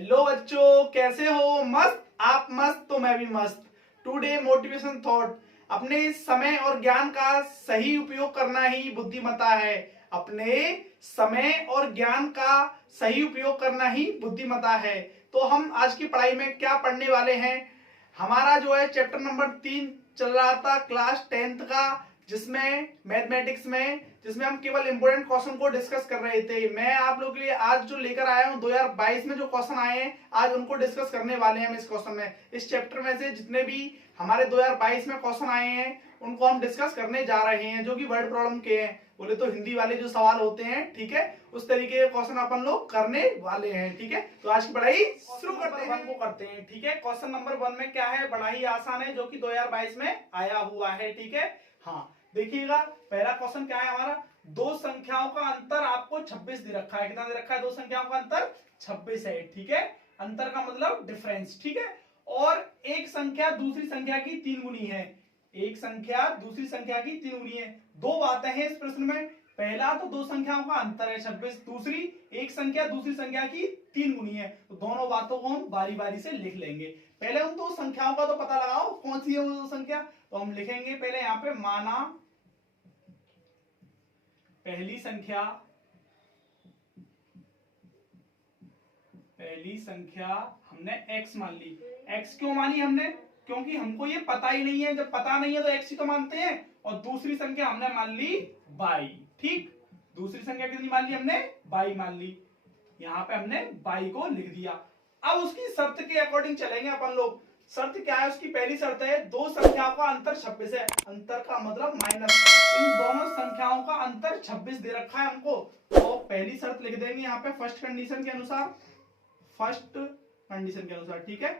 Hello बच्चों, कैसे हो? मस्त? आप मस्त तो मैं भी मस्त। Today motivation thought. अपने समय और ज्ञान का सही उपयोग करना ही बुद्धिमत्ता है। अपने समय और ज्ञान का सही उपयोग करना ही बुद्धिमत्ता है। तो हम आज की पढ़ाई में क्या पढ़ने वाले हैं? हमारा जो है चैप्टर नंबर 3 चल रहा था क्लास 10th का, जिसमें मैथमेटिक्स में, जिसमें हम केवल इंपोर्टेंट क्वेश्चन को डिस्कस कर रहे थे। मैं आप लोगों के लिए आज जो लेकर आया हूं 2022 में जो क्वेश्चन आए हैं, आज उनको डिस्कस करने वाले हैं हम इस क्वेश्चन में। इस चैप्टर में से जितने भी हमारे 2022 में क्वेश्चन आए हैं उनको हम डिस्कस करने जा रहे हैं, जो कि वर्ड प्रॉब्लम के हैं। बोले तो हिंदी वाले जो सवाल होते हैं, ठीक है, उस तरीके के क्वेश्चन अपन लोग करने वाले हैं। ठीक है, तो आज की पढ़ाई शुरू करते हैं। ठीक है, क्वेश्चन नंबर 1 में क्या है, बड़ा ही आसान है, जो कि 2022 में आया हुआ है। ठीक है, हाँ देखिएगा, पहला क्वेश्चन क्या है हमारा, दो संख्याओं का अंतर आपको 26 दे रखा है। कितना दे रखा है? दो संख्याओं का अंतर 26 है। ठीक है, अंतर का मतलब डिफरेंस। ठीक है, और एक संख्या दूसरी संख्या की 3 गुनी है। एक संख्या दूसरी संख्या की 3 गुनी है। दो बातें हैं इस प्रश्न में। पहला तो दो संख्याओं का अंतर है 26, दूसरी एक संख्या दूसरी संख्या की 3 गुनी है। तो दोनों बातों को हम बारी बारी से लिख लेंगे। पहले उन दो संख्याओं का तो पता लगाओ, कौन सी है वो दो संख्या। तो हम लिखेंगे पहले यहां पे, माना पहली संख्या हमने x मान ली। x क्यों मानी हमने? क्योंकि हमको ये पता ही नहीं है। जब पता नहीं है तो x ही तो मानते हैं। और दूसरी संख्या हमने मान ली y। ठीक, दूसरी संख्या कितनी मान ली हमने? y मान ली। यहां पे हमने y को लिख दिया। अब उसकी शर्त के अकॉर्डिंग चलेंगे अपन लोग। शर्त क्या है उसकी? पहली शर्त है दो संख्याओं का अंतर 26 है। अंतर का मतलब माइनस। इन दोनों संख्याओं का अंतर 26 दे रखा है हमको। तो पहली शर्त लिख देंगे यहाँ पे फर्स्ट कंडीशन के अनुसार। ठीक है,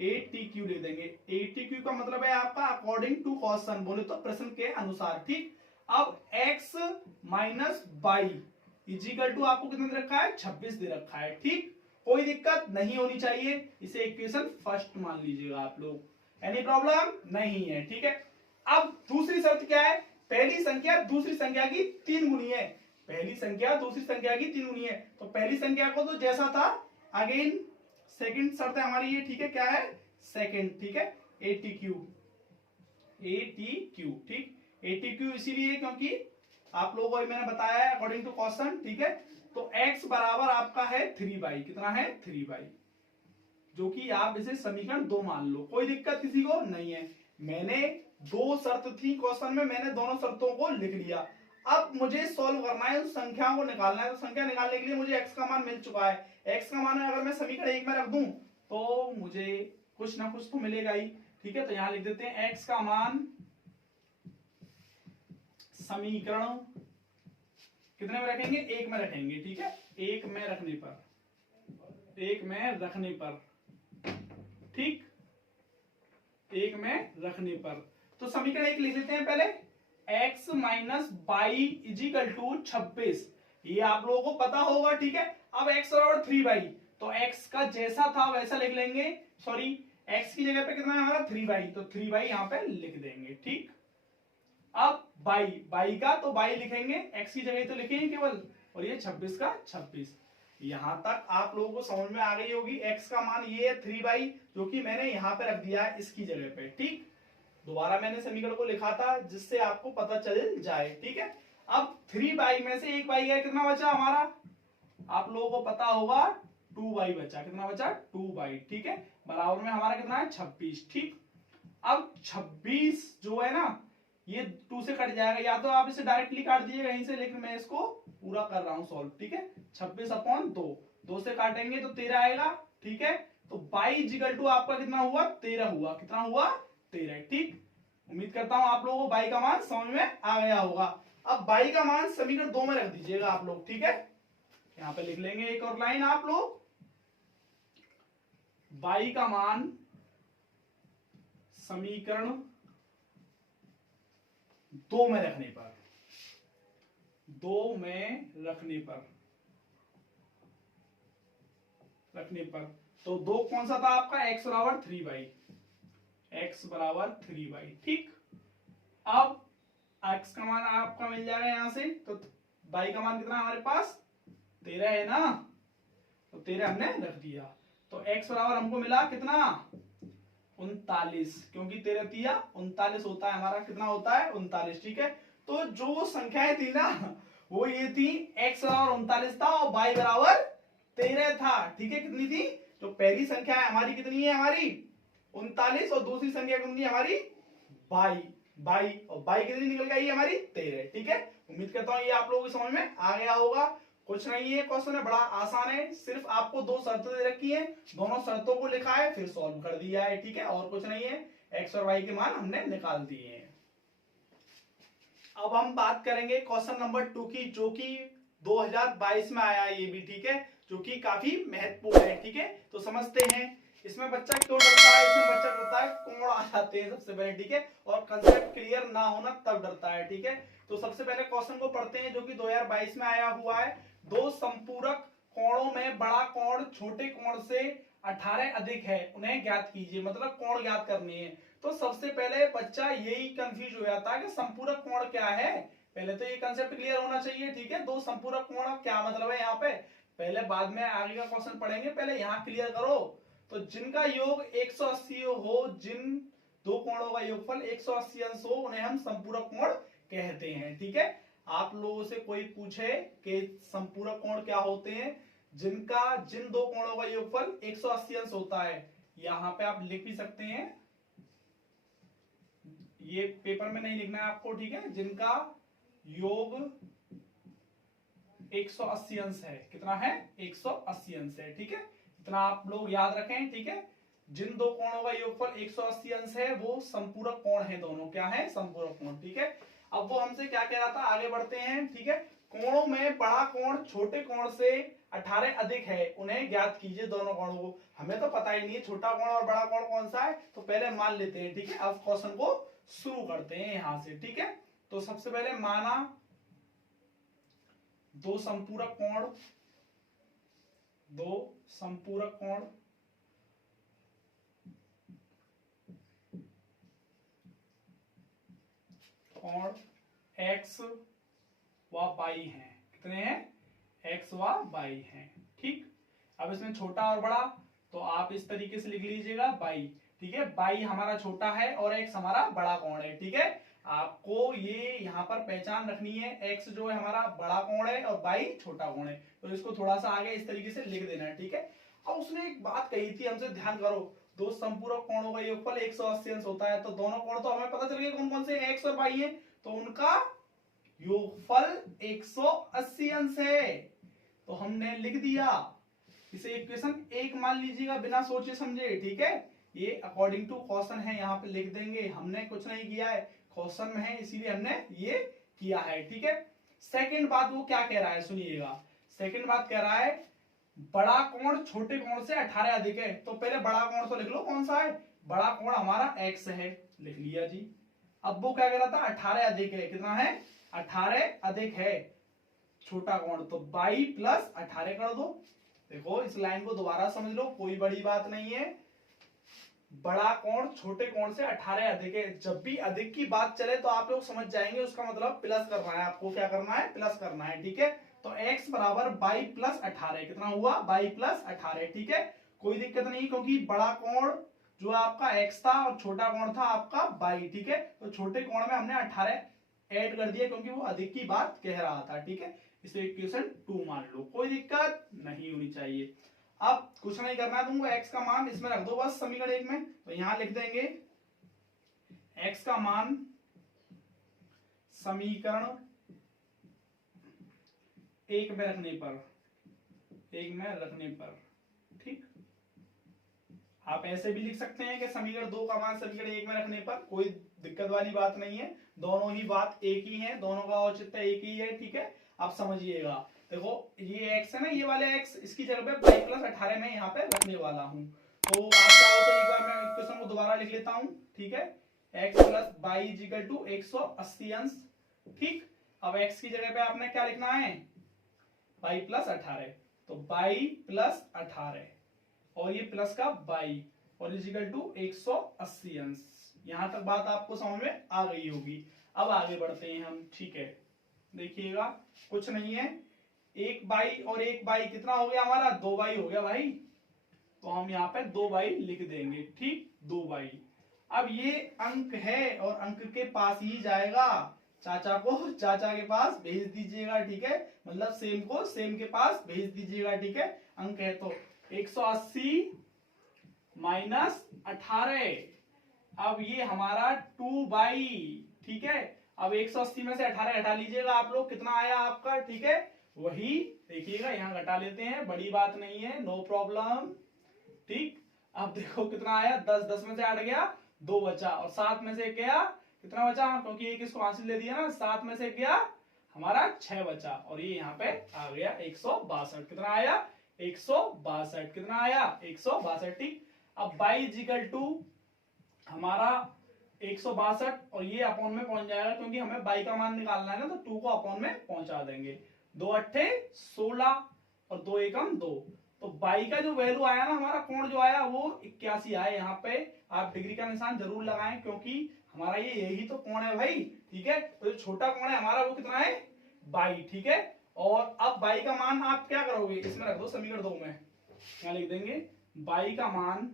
ATQ लिख देंगे। ATQ का मतलब है आपका अकॉर्डिंग टू क्वेश्चन, बोले तो प्रश्न के अनुसार। ठीक, अब x minus Y equal to आपको कितना दे रखा है? 26 दे रखा है। ठीक, कोई दिक्कत नहीं होनी चाहिए। इसे इक्वेशन फर्स्ट मान लीजिएगा आप लोग, एनी प्रॉब्लम नहीं है। ठीक है, अब दूसरी शर्त क्या है? पहली संख्या दूसरी संख्या की 3 गुनी है। पहली संख्या दूसरी संख्या की 3 गुनी है। तो पहली संख्या को तो जैसा था, अगेन सेकंड शर्त है हमारी ये। ठीक है, क्या है? सेकंड। ठीक है, ATQ। ठीक, ATQ इसीलिए क्योंकि आप लोगों को मैंने बताया है अकॉर्डिंग टू क्वेश्चन। ठीक है, तो x बराबर आपका है 3y। कितना है? 3y, जो कि आप इसे समीकरण 2 मान लो। कोई दिक्कत किसी को नहीं है। मैंने दो शर्त थी क्वेश्चन में, मैंने दोनों शर्तों को लिख लिया। अब मुझे सॉल्व करना है, उस संख्याओं को निकालना है। तो संख्या निकालने के लिए मुझे x का मान मिल चुका है। x का मान अगर मैं समीकरण 1 में रख दूं तो मुझे कुछ ना कुछ तो मिलेगा ही। ठीक है, तो यहां लिख देते हैं x का मान समीकरण कितने में रखेंगे? 1 में रखेंगे। ठीक है, 1 में रखने पर ठीक, 1 में रखने पर तो समीकरण 1 लिख लेते हैं पहले। x minus Y equal to 26, ये आप लोगों को पता होगा। ठीक है, अब x बराबर 3y, तो x का जैसा था वैसा लिख लेंगे। सॉरी, x की जगह पे कितना है हमारा? 3y, तो 3y यहां पे लिख देंगे। ठीक, अब y का तो y लिखेंगे, x की जगह तो लिखेंगे केवल, और ये 26 का 26। यहां तक आप लोगों को समझ में आ गई होगी। x का मान ये है 3y, जो कि मैंने यहां पे रख दिया है इसकी जगह पे। ठीक, दोबारा मैंने समीकरण को लिखा था जिससे आपको पता चल जाए। ठीक है, अब 3y में से एक y गया, कितना बचा हमारा? आप लोगों को पता होगा 2y बचा। कितना बचा? 2y। ठीक है, बराबर में हमारा कितना है? 26। ठीक, अब 26 जो है ना, ये 2 से कट जाएगा, या तो आप इसे डायरेक्टली काट दीजिएगा यहीं से, लेकिन मैं इसको पूरा कर रहा हूं सॉल्व। ठीक है, 26/2, 2 से काटेंगे तो 13 आएगा। ठीक है, तो y इक्वल टू आपका कितना हुआ? 13 हुआ। कितना हुआ? 13। ठीक, उम्मीद करता हूं आप लोगों को y का मान समझ में आ गया होगा। अब y का मान समीकरण 2 में रख दीजिएगा आप लोग। ठीक है, यहां पे लिख लेंगे एक और लाइन आप लोग, y का मान समीकरण 2 में रखने पर, 2 में रखने पर तो 2 कौन सा था आपका? x बराबर 3y, x बराबर 3y। ठीक, अब x का मान आपका मिल जाएगा यहां से, तो y का मान कितना हमारे पास? 13 है ना, तो 13 हमने रख दिया। तो x बराबर हमको मिला कितना 39, क्योंकि 13 तिया 39 होता है हमारा, कितना होता है 39। ठीक है, तो जो संख्याएं थी ना वो ये थी, x बराबर 39 था और y बराबर 13 था। ठीक है, कितनी थी, जो पहली संख्या है हमारी कितनी है, हमारी 39, और दूसरी संख्या कितनी है हमारी 22, और 22 कितनी निकल गई हमारी 13। ठीक है, उम्मीद करता हूं ये आप लोगों की समझ में आ गया होगा। कुछ नहीं है, क्वेश्चन है बड़ा आसान है, सिर्फ आपको दो शर्तें दे रखी है, दोनों शर्तों को लिखा है फिर सॉल्व कर दिया है। ठीक है, और कुछ नहीं है, एक्स और वाई के मान हमने निकाल दिए हैं। अब हम बात करेंगे क्वेश्चन नंबर 2 की, जो कि 2022 में आया ये भी। ठीक है, जो कि काफी महत्वपूर्ण है। ठीक है, तो समझते हैं इसमें बच्चा क्यों डरता है। इसमें बच्चा डरता है कोण आ जाते हैं सबसे पहले। ठीक है, और कंसेप्ट क्लियर ना होना तब डरता है। ठीक है, तो सबसे पहले क्वेश्चन को पढ़ते हैं, जो कि 2022 में आया हुआ है। दो संपूरक कोणों में बड़ा कोण छोटे कोण से 18 अधिक है, उन्हें ज्ञात कीजिए। मतलब कोण ज्ञात करनी है। तो सबसे पहले बच्चा यही कंफ्यूज हो जाता है कि संपूरक कोण क्या है। पहले तो ये कंसेप्ट क्लियर होना चाहिए। ठीक है, दो संपूरक कोण क्या मतलब है यहाँ पे, पहले बाद में आगे का क्वेश्चन पढ़ेंगे, पहले यहाँ क्लियर करो। तो जिनका योग 180 हो, जिन दो कोणों का योगफल 180 अंश हो, उन्हें हम संपूरक कोण कहते हैं। ठीक है, आप लोगों से कोई पूछे कि संपूरक कोण क्या होते हैं, जिन दो कोणों का योगफल 180 अंश होता है, यहां पे आप लिख भी सकते हैं, ये पेपर में नहीं लिखना है आपको। ठीक है, जिनका योग 180 अंश है, कितना है 180 अंश है। ठीक है, इतना आप लोग याद रखें। ठीक है, जिन दो कोणों का योगफल 180 अंश है वो संपूरक कोण है, दोनों क्या है संपूरक कोण। ठीक है, अब वो हमसे क्या कह रहा था, आगे बढ़ते हैं। ठीक है, कोणों में बड़ा कोण छोटे कोण से 18 अधिक है, उन्हें ज्ञात कीजिए दोनों कोणों को। हमें तो पता ही नहीं है छोटा कोण और बड़ा कोण कौन सा है, तो पहले मान लेते हैं। ठीक है, अब क्वेश्चन को शुरू करते हैं यहां से। ठीक है, तो सबसे पहले माना दो संपूरक कोण कोण x व y हैं, कितने हैं x व y हैं। ठीक, अब इसमें छोटा और बड़ा तो आप इस तरीके से लिख लीजिएगा y। ठीक है, y हमारा छोटा है और x हमारा बड़ा कोण है। ठीक है, आपको ये यहाँ पर पहचान रखनी है, x जो है हमारा बड़ा कोण है और y छोटा कोण है, तो इसको थोड़ा सा आगे इस तरीके से लिख देना है। ठीक है, अब उसने एक बात कही थी हमसे, ध्यान करो, दो संपूरक कोणों का योगफल 180 अंश होता है, तो दोनों कोण तो हमें पता चल गया कौन कौन से x और y है, तो उनका योगफल 180 अंश है, तो हमने लिख दिया इसे इक्वेशन 1 मान लीजिएगा बिना सोचे समझे। ठीक है, ये अकॉर्डिंग टू क्वेश्चन है, यहाँ पे लिख देंगे, हमने कुछ नहीं किया है, क्वेश्चन में है इसीलिए हमने ये किया है। ठीक है, सेकंड बात वो क्या कह रहा है सुनिएगा, सेकंड बात कह रहा है बड़ा कोण छोटे कोण से 18 अधिक है, तो पहले बड़ा कोण तो लिख लो कौन सा है, बड़ा कोण हमारा x है, लिख लिया जी। अब वो क्या कह रहा था 18 अधिक है, कितना है 18 अधिक है छोटा कोण, तो 22 प्लस 18 कर दो। देखो इस लाइन को दोबारा समझ लो, कोई बड़ी बात नहीं है, बड़ा कोण छोटे कोण से 18 अधिक है, जब भी अधिक की बात चले तो आप लोग समझ जाएंगे उसका मतलब प्लस करना है, आपको क्या करना है प्लस करना है। ठीक है, तो x बराबर 22 प्लस 18, कितना हुआ 22 प्लस 18। ठीक है, कोई दिक्कत नहीं, क्योंकि बड़ा कोण जो आपका x था और छोटा कोण था आपका 22। ठीक है, तो छोटे कोण में हमने 18 ऐड कर दिया क्योंकि वो अधिक की बात कह रहा था। ठीक है, इसे इक्वेशन 2 मान लो, कोई दिक्कत नहीं होनी चाहिए। अब कुछ नहीं करना है तुमको, x का मान इसमें रख दो बस समीकरण 1 में, तो यहां लिख देंगे x का मान समीकरण 1 में रखने पर, ठीक, आप ऐसे भी लिख सकते हैं कि समीकरण 2 का मान समीकरण 1 में रखने पर, कोई दिक्कत वाली बात नहीं है, दोनों ही बात एक ही है, दोनों का औचित्य एक ही है। ठीक है, आप समझिएगा, देखो ये x है ना, ये वाले x, इसकी जगह पे 22 प्लस 18 में यहाँ पे रखने वाला हूँ, तो आप चाहो तो एक बार मैं इक्वेशन को दोबारा लिख लेता हूँ। ठीक है, x प्लस 22 इक्वल टू 180 अंश। ठीक, अब x की जगह पे आपने क्या लिखना है 22 प्लस 18, तो 22 प्लस 18 और ये प्लस का 22 और इजिकल टू 180 अंश। यहां तक बात आपको समझ में आ गई होगी। अब आगे बढ़ते हैं हम। ठीक है, देखिएगा कुछ नहीं है, 1 बाई और 1 बाई कितना हो गया हमारा 2 बाई हो गया भाई, तो तो हम यहाँ पे 2/, लिख देंगे। ठीक, 2/। अब ये अंक है और अंक के पास ही जाएगा, चाचा को चाचा के पास भेज दीजिएगा। ठीक है, मतलब सेम को सेम के पास भेज दीजिएगा। ठीक है, अंक है तो 180 माइनस 18। अब ये हमारा 2/। ठीक है, अब 180 में से 18 घटा लीजिएगा आप लोग, कितना आया आपका। ठीक है, वही देखिएगा, यहाँ घटा लेते हैं, बड़ी बात नहीं है, नो प्रॉब्लम। ठीक, अब देखो कितना आया, 10, 10 में से 8 गया, 2 बचा, और 7 में से गया, कितना बचा, क्योंकि एक इसको हासिल ले दिया ना, 7 में से गया हमारा 6 बचा, और ये यहाँ पे आ गया 162। कितना आया, 162। कितना आया, 162। ठीक, अब 22 हमारा 162, और ये अपॉन में पहुंच जाएगा, क्योंकि हमें बाई का मान निकालना है ना, तो 2 को अपॉन में पहुंचा देंगे। 2 अट्ठे 16 और 2 एकम 2, तो बाई का जो वैल्यू आया ना, हमारा कोण जो आया वो 81 आया। यहाँ पे आप डिग्री का निशान जरूर लगाएं, क्योंकि हमारा ये यही तो कोण है भाई। ठीक है, तो जो छोटा कोण है हमारा वो कितना है, 22। ठीक है, और अब बाई का मान आप क्या करोगे, इसमें रख दो समीकरण 2 में, क्या लिख देंगे, बाई का मान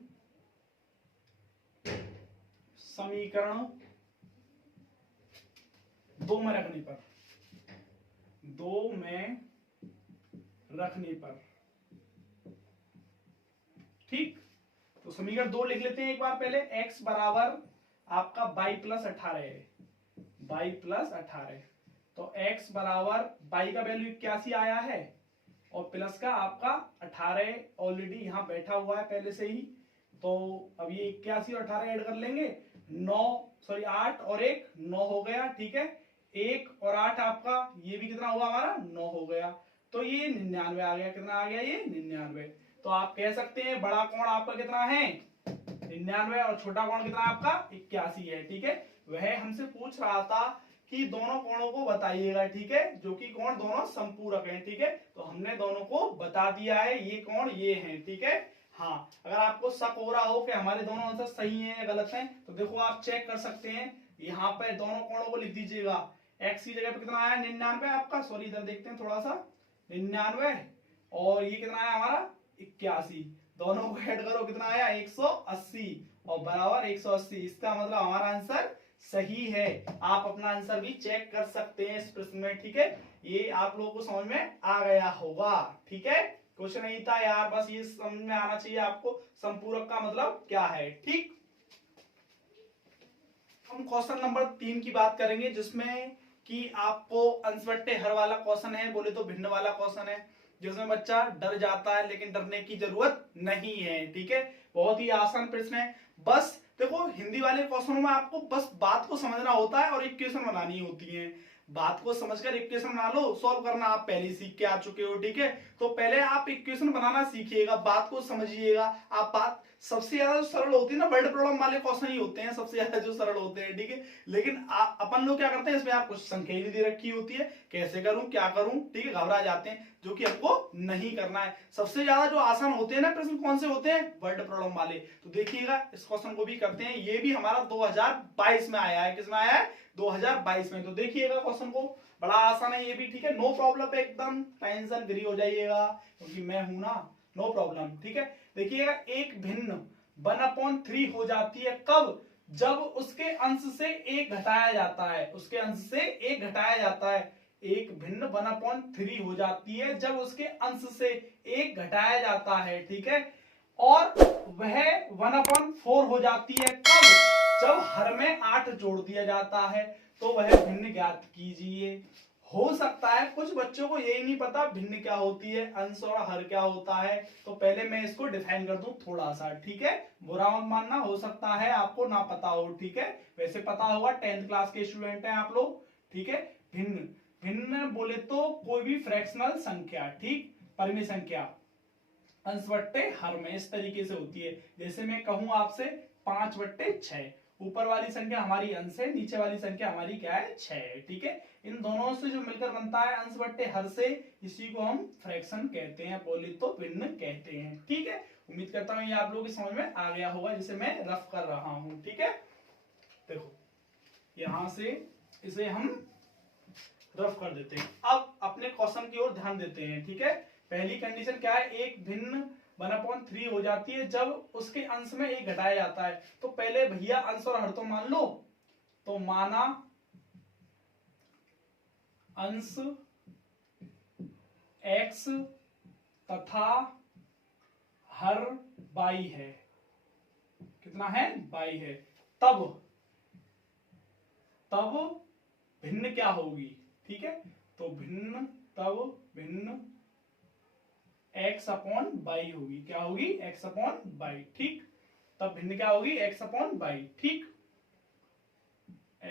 समीकरण 2 में रखने पर, 2 में रखने पर। ठीक, तो समीकरण 2 लिख लेते हैं एक बार पहले। x बराबर आपका 22 प्लस 18 है, 22 प्लस 18, तो x बराबर 22 का वैल्यू 81 आया है, और प्लस का आपका 18 ऑलरेडी यहाँ बैठा हुआ है पहले से ही, तो अब ये 81 और 18 ऐड कर लेंगे, 8 और 1 9 हो गया। ठीक है, 1 और 8 आपका ये भी कितना हुआ हमारा, 9 हो गया, तो ये 99 आ गया। कितना आ गया, ये 99। तो आप कह सकते हैं बड़ा कोण आपका कितना है, 99, और छोटा कोण कितना आपका 81 है। ठीक है, वह हमसे पूछ रहा था कि दोनों कोणों को बताइएगा। ठीक है, जो कि कोण दोनों संपूरक हैं। ठीक है, तो हमने दोनों को बता दिया है, ये कोण ये हैं। ठीक है, हाँ, अगर आपको शक हो रहा हो कि हमारे दोनों आंसर सही हैं या गलत हैं, तो देखो आप चेक कर सकते हैं, यहाँ पे दोनों कोणों को लिख दीजिएगा। x की जगह पे कितना आया, 99 आपका, सॉरी इधर देखते हैं थोड़ा सा, 99, और ये कितना आया हमारा 81, दोनों को ऐड करो कितना आया 180, और बराबर 180। इसका मतलब हमारा आंसर सही है। आप अपना आंसर भी चेक कर सकते हैं इस प्रश्न में। ठीक है, ये आप लोगों को समझ में आ गया होगा। ठीक है, कुछ नहीं था यार, बस ये समझ में आना चाहिए आपको संपूरक का मतलब क्या है। ठीक, हम क्वेश्चन नंबर 3 की बात करेंगे, जिसमें कि आपको अंशवट्टे हर वाला क्वेश्चन है, बोले तो भिन्न वाला क्वेश्चन है, जिसमें बच्चा डर जाता है, लेकिन डरने की जरूरत नहीं है। ठीक है, बहुत ही आसान प्रश्न है। बस देखो, हिंदी वाले क्वेश्चनों में आपको बस बात को समझना होता है और इक्वेशन बनानी होती है। बात को समझकर इक्वेशन बना लो, सॉल्व करना आप पहले सीख के आ चुके हो। ठीक है, तो पहले आप इक्वेशन बनाना सीखिएगा, बात को समझिएगा। आप बात सबसे ज्यादा जो सरल होती है ना, वर्ड प्रॉब्लम वाले क्वेश्चन ही होते हैं सबसे ज्यादा जो सरल होते हैं। ठीक है, लेकिन अपन लोग क्या करते हैं, इसमें आप कुछ संख्या ही दे रखी होती है, कैसे करूं क्या करूं, ठीक है, घबरा जाते हैं, जो कि हमको नहीं करना है। सबसे ज्यादा जो आसान होते हैं ना प्रश्न, कौन से होते हैं, वर्ड प्रॉब्लम वाले। तो देखिएगा, इस क्वेश्चन को भी करते हैं, ये भी हमारा 2022 में आया है। किसमें आया है, 2022 में। तो देखिएगा क्वेश्चन को, बड़ा आसान है ये भी। ठीक है, नो प्रॉब्लम पे एकदम टेंशन फ्री हो जाइएगा, क्योंकि मैं हूं ना, नो प्रॉब्लम। ठीक है, देखिएगा, एक भिन्न 1/3 हो जाती है कब, जब उसके अंश से 1 घटाया जाता है, उसके अंश से 1 घटाया जाता है। एक भिन्न 1/3 हो जाती है जब उसके अंश से 1 घटाया जाता है। ठीक है, और वह 1/4 हो जाती है कब, जब हर में 8 जोड़ दिया जाता है। तो वह भिन्न ज्ञात कीजिए। हो सकता है कुछ बच्चों को यही नहीं पता भिन्न क्या होती है, अंश और हर क्या होता है, तो पहले मैं इसको डिफाइन कर दूं थोड़ा सा। ठीक है, बुरा मत मानना, हो सकता है आपको ना पता हो। ठीक है, वैसे पता होगा, 10th क्लास के स्टूडेंट हैं आप लोग। ठीक है, भिन्न भिन्न बोले तो कोई भी फ्रैक्शनल संख्या, ठीक, परिमेय संख्या अंशवट्टे हर में इस तरीके से होती है। जैसे मैं कहूं आपसे 5/6, ऊपर वाली संख्या हमारी अंश है, नीचे वाली संख्या हमारी क्या है, 6 है। ठीक है, इन दोनों से जो मिलकर बनता है अंश बट्टे हर से, इसी को हम फ्रैक्शन कहते हैं, बोले तो भिन्न कहते हैं। ठीक है, उम्मीद करता हूं ये आप लोगों की समझ में आ गया होगा, जिसे मैं रफ कर रहा हूं। ठीक है, देखो यहां से इसे हम रफ कर देते हैं। अब अपने क्वेश्चन की ओर ध्यान देते हैं। ठीक है, पहली कंडीशन क्या है, एक भिन्न 1/3 हो जाती है जब उसके अंश में एक घटाया जाता है। तो पहले भैया अंश और हर तो मान लो, तो माना अंश x तथा हर y है। कितना है? y है। तब भिन्न क्या होगी? ठीक है, तो भिन्न x/y होगी। क्या होगी? x/y। ठीक, तब भिन्न क्या होगी? x/y। ठीक,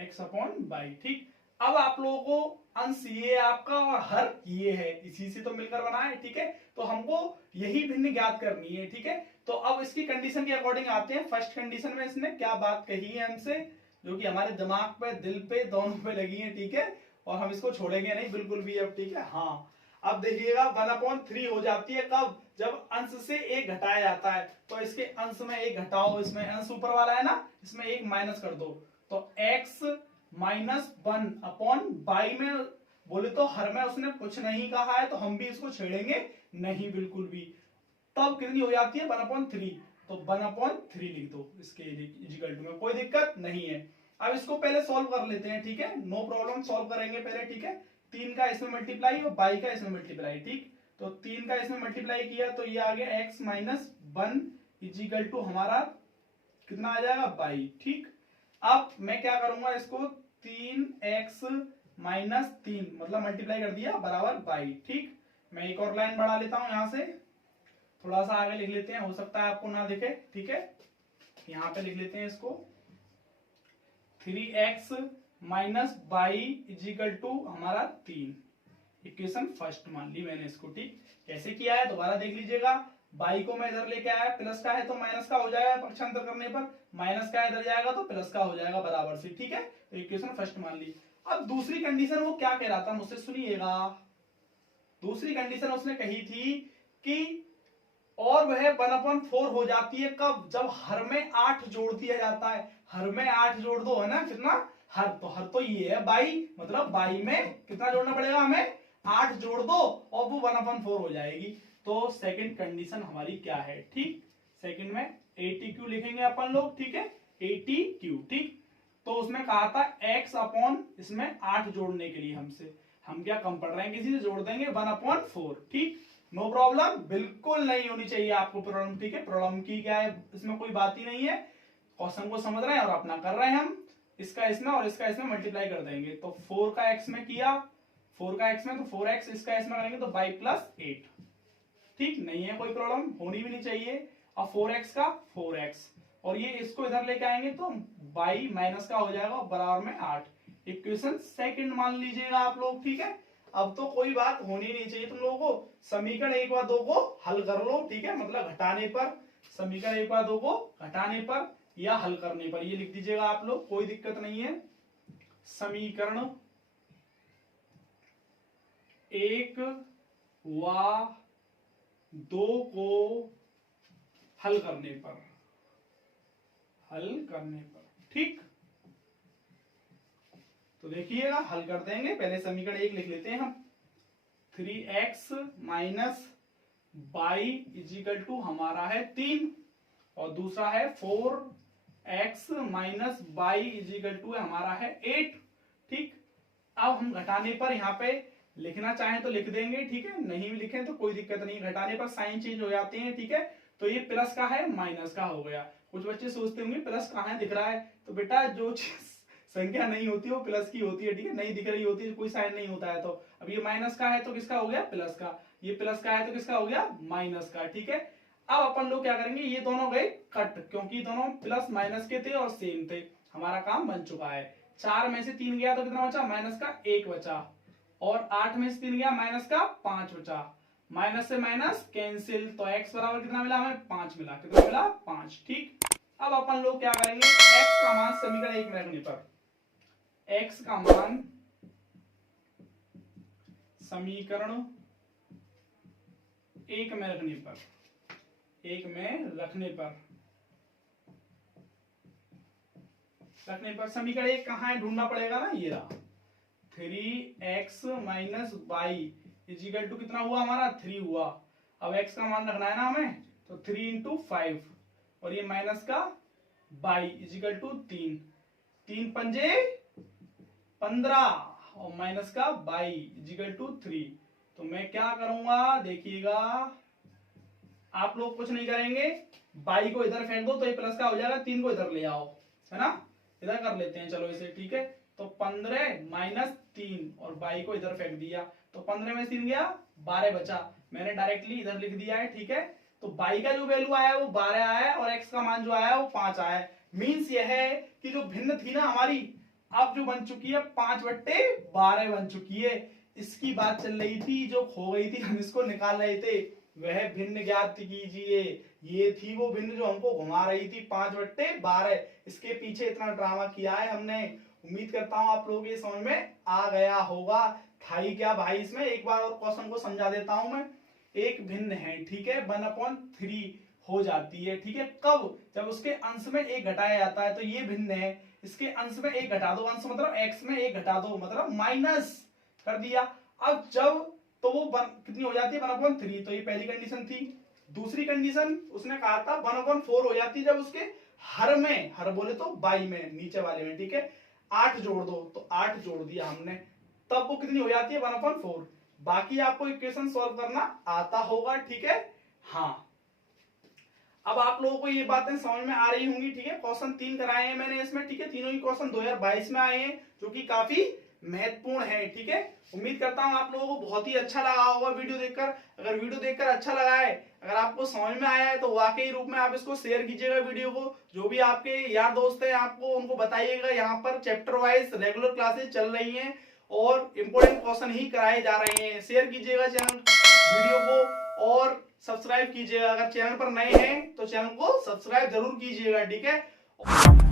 x/y। ठीक, अब आप लोगों को अंश ये आपका और हर ये है, इसी से तो मिलकर बना है। ठीक है, तो हमको यही भिन्न ज्ञात करनी है। ठीक है, तो अब इसकी कंडीशन के अकॉर्डिंग आते हैं। फर्स्ट कंडीशन में इसने क्या बात कही है हमसे, जो कि हमारे दिमाग पे, दिल पे, दोनों पे लगी है। ठीक है, और हम इसको छोड़ेंगे नहीं बिल्कुल भी अब। ठीक है, हाँ, अब देखिएगा 1/3 हो जाती है कब? जब अंश से एक घटाया जाता है। तो इसके अंश में एक घटाओ, इसमें अंश ऊपर वाला है ना, इसमें एक माइनस कर दो, तो x -1/y में बोले तो हर में उसने कुछ नहीं कहा है, तो हम भी इसको छेड़ेंगे नहीं बिल्कुल भी। तब कितनी हो जाती है? 1/3। तो 1/3 लिख दो इसके इक्वल टू में, कोई दिक्कत नहीं है। अब इसको पहले सॉल्व कर लेते हैं। ठीक है, नो प्रॉब्लम, सॉल्व करेंगे पहले। ठीक है, 3 का इसमें मल्टीप्लाई और y का इसमें मल्टीप्लाई। ठीक, तो 3 का इसमें मल्टीप्लाई किया तो ये आ गया x -1 इक्वल टू हमारा कितना आ जाएगा? y। ठीक, अब मैं क्या करूंगा, इसको 3x -3 मतलब मल्टीप्लाई कर दिया बराबर y। ठीक, मैं एक और लाइन बढ़ा लेता हूं, यहां से थोड़ा सा आगे लिख लेते हैं, हो सकता है आपको ना दिखे। ठीक है, यहां पे लिख लेते हैं इसको 3x -y इक्वल टू हमारा 3। इक्वेशन फर्स्ट मान ली मैंने इसको। ठीक, कैसे किया है दोबारा देख लीजिएगा। y को मैं इधर लेके आया, प्लस का है तो माइनस का हो जाएगा पक्षांतर करने पर, माइनस का इधर जाएगा तो प्लस का हो जाएगा बराबर से। ठीक है, तो इक्वेशन फर्स्ट मान ली। अब दूसरी कंडीशन वो क्या कह रहा था मुझसे सुनिएगा। दूसरी कंडीशन उसने कही थी कि और वह 1/4 हो जाती है कब? जब हर में 8 जोड़ दिया जाता है। हर में 8 जोड़ दो, है ना, कितना? हर तो ये है बाई, मतलब बाई में कितना जोड़ना पड़ेगा हमें? 8 जोड़ दो और वो 1/4 हो जाएगी। तो सेकंड कंडीशन हमारी क्या है? ठीक, सेकंड में 80q लिखेंगे अपन लोग। ठीक है, 80q। ठीक, तो उसमें कहा था x अपॉन इसमें 8 जोड़ने के लिए हमसे, हम क्या कम पड़ रहे हैं किसी से? जोड़ देंगे 1/4। ठीक, नो प्रॉब्लम, बिल्कुल नहीं होनी चाहिए आपको प्रॉब्लम। ठीक है, प्रॉब्लम की क्या है, इसमें कोई बात ही नहीं है। क्वेश्चन को समझ रहे हैं और अपना कर रहे हैं हम। इसका इसमें और इसका इसमें मल्टीप्लाई कर देंगे, तो 4 का x में किया, 4 का x में, तो 4x इसका इसमें करेंगे तो y + 8। ठीक, नहीं है कोई प्रॉब्लम, होनी भी नहीं चाहिए। और 4x का 4x, और ये इसको इधर लेके आएंगे तो y माइनस का हो जाएगा बराबर में 8। इक्वेशन सेकंड मान लीजिएगा आप लोग। ठीक है, अब तो कोई बात होनी नहीं चाहिए तुम लोगों को। समीकरण 1 व 2 को हल कर लो। ठीक है, मतलब घटाने पर, समीकरण 1 व 2 को घटाने पर या हल करने पर, ये लिख दीजिएगा आप लोग, कोई दिक्कत नहीं है। समीकरण 1 व 2 को हल करने पर, ठीक, तो देखिएगा हल कर देंगे। पहले समीकरण 1 लिख लेते हैं हम, 3x -y इक्वल टू हमारा है 3, और दूसरा है 4x -y इक्वल टू हमारा है 8। ठीक, अब हम घटाने पर यहाँ पे लिखना चाहें तो लिख देंगे। ठीक है, नहीं भी लिखें तो कोई दिक्कत नहीं, घटाने पर साइन चेंज हो जाते हैं। ठीक है, तो ये प्लस का है माइनस का हो गया। कुछ बच्चे सोचते होंगे प्लस कहाँ है, दिख रहा है, तो बेटा जो चीज संख्या नहीं होती वो प्लस की होती है। ठीक है, नहीं दिख रही होती है, कोई साइन नहीं होता है। तो अब ये माइनस का है तो किसका हो गया? प्लस का। ये प्लस का है तो किसका हो गया? माइनस का। ठीक है, अब अपन लोग क्या करेंगे, ये दोनों गए कट, क्योंकि दोनों प्लस माइनस के थे और सेम थे। हमारा काम बन चुका है। 4 में से 3 गया तो कितना बचा? माइनस का 1 बचा, और 8 में से 3 गया, माइनस का 5 बचा। माइनस से माइनस कैंसिल, तो x बराबर कितना मिला हमें? 5 मिला। कितना मिला? 5। ठीक, अब अपन लोग क्या करेंगे, x का मान समीकरण 1 में रखने पर, x का मान समीकरण 1 में रखने पर, समीकरण 1 कहाँ है ढूंढना पड़ेगा ना, ये रहा। 3x - y इक्वल टू कितना हुआ हमारा? 3 हुआ। अब x का मान रखना है ना हमें, तो 3 इंटू 5 और ये माइनस का बाई इजिकल टू 3, 3 पंजे 15 और माइनस का बाई इजिकल टू 3। तो मैं क्या करूंगा देखिएगा, आप लोग कुछ नहीं करेंगे, बाई को इधर फेंक दो तो ये प्लस का हो जाएगा, 3 को इधर ले आओ, है ना, इधर कर लेते हैं चलो इसे, ठीक है। तो 15 माइनस 3 और बाई को इधर फेंक दिया, तो 15 में 3 गया, 12 बचा, मैंने डायरेक्टली इधर लिख दिया है, ठीक है। तो बाई का जो वैल्यू आया है वो 12 आया है और एक्स का मान जो आया है वो 5 आया है। मीन्स यह है कि जो भिन्न थी ना हमारी, अब जो बन चुकी है 5/12 बन चुकी है। इसकी बात चल रही थी, जो खो गई थी हम इसको निकाल रहे थे, वह भिन्न ज्ञात कीजिए। ये थी वो भिन्न जो हमको घुमा रही थी 5/12। इसके पीछे इतना ड्रामा किया है हमने। उम्मीद करता हूं आप लोगों के समझ में आ गया होगा। था ही क्या भाई, इसमें एक बार और क्वेश्चन को समझा देता हूं मैं। एक भिन्न है, ठीक है, 1/3 हो जाती है, ठीक है। कब? जब उसके अंश में एक घटाया जाता है। तो ये भिन्न है, इसके अंश में एक घटा दो, अंश मतलब एक्स में एक घटा दो, मतलब माइनस कर दिया। अब जब तो वो कितनी हो जाती है 1/3। तो ये पहली कंडीशन थी। दूसरी कंडीशन उसने कहा था 1/4 हो जाती है जब उसके हर में, हर बोले तो बाई में, नीचे वाले में, ठीक है। 8 जोड़ दो, तो 8 जोड़ दिया हमने, तब वो कितनी हो जाती है 1/4। बाकी आपको इक्वेशन सॉल्व करना आता होगा, ठीक है। हाँ, अब आप लोगों को ये बातें समझ में आ रही होंगी, ठीक है। क्वेश्चन 3 कराए हैं मैंने इसमें, ठीक है। तीनों ही क्वेश्चन 2022 में आए हैं, जो कि काफी महत्वपूर्ण है, ठीक है। उम्मीद करता हूं आप लोगों को बहुत ही अच्छा लगा होगा वीडियो देखकर। अगर वीडियो देखकर अच्छा लगा है, अगर आपको समझ में आया है, तो वाकई रूप में आप इसको शेयर कीजिएगा वीडियो को। जो भी आपके यार दोस्त हैं आपको उनको बताइएगा। यहाँ पर चैप्टर वाइज रेगुलर क्लासेस चल रही हैं और इंपॉर्टेंट क्वेश्चन ही कराए जा रहे हैं। शेयर कीजिएगा चैनल वीडियो को और सब्सक्राइब कीजिएगा। अगर चैनल पर नए हैं तो चैनल को सब्सक्राइब जरूर कीजिएगा, ठीक है।